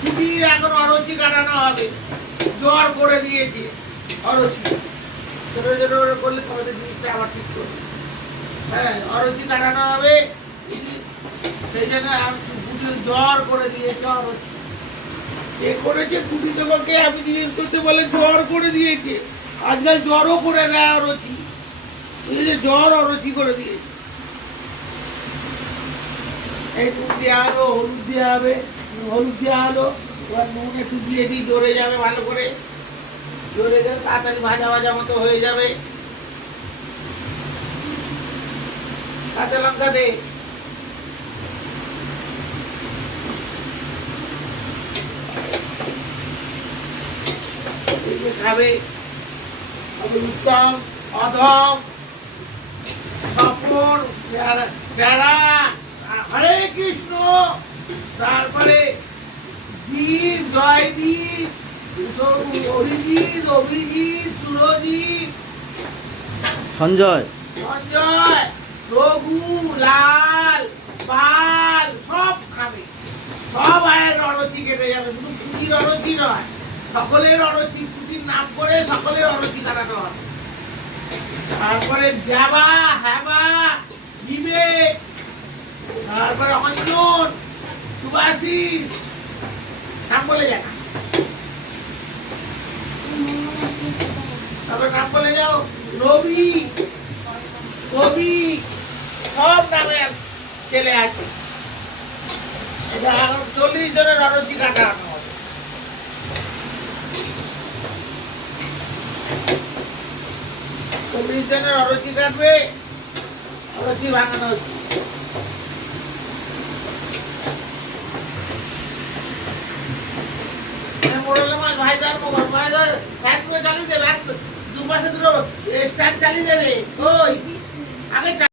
ছুটির এখন অরুচি কাটানো হবে, জ্বর করে দিয়েছে অরুচি, ছোট ছোট করলে তোমাদের জিনিসটা আবার ঠিক করবে। হ্যাঁ, অরুচি কাটানো হবে, সেই জন্য জ্বর করে দিয়েছে অরুচি। এ করেছে ছুটি তোমাকে, আমি জিজ্ঞেস করতে বলে জ্বর করে দিয়েছে। আজকাল জ্বরও করে দেয় অরুচি, জ্বর অরুচি করে দিয়েছে। এই নুন দেওয়া হলো, হলুদ দেওয়া হবে, হলুদ দেওয়া হলো, এবার নুন একটু দিয়ে দিই, জড়ে যাবে ভালো করে, জড়ে গেলে তাড়াতাড়ি ভাজা ভাজা মতো হয়ে যাবে। কাঁচা লঙ্কা দে, খাবে উত্তম, অধম, স্বপন, প্যারা, হরে কৃষ্ণ, তারপরে দীপ, জয়দীপ, অরিজিৎ, অভিজিৎ, সুরজিৎ, সঞ্জয়, সঞ্জয়, রঘু, লাল, পাল, সব খাবে, সব আয়ের অরচি কেটে যাবে, শুধু পুঁজির অরচি নয়, সকলের অরচি, পুঁজির নাম করে সকলের অরচি কাটাতে হবে। তারপরে যাবা, হ্যাবা, বিবেক, তারপরে অঞ্জন, সুভাষিস, নাম বলে যায় না, তারপরে নাম বলে যাও, রবি, কবি, সব নামের ছেলে আছে। এটা 40 জনের অরচি কাটানো হবে। জনের অরচি কাটবে, অরচি ভাঙানো হচ্ছে। মোড়লে মাছ ভাইজার মোবাইল ভাইজার ব্যাগ চালিয়ে দে, ব্যাগ দুপাশে দুটো স্ট্যান্ড চালিয়ে দে রে, ওই আগে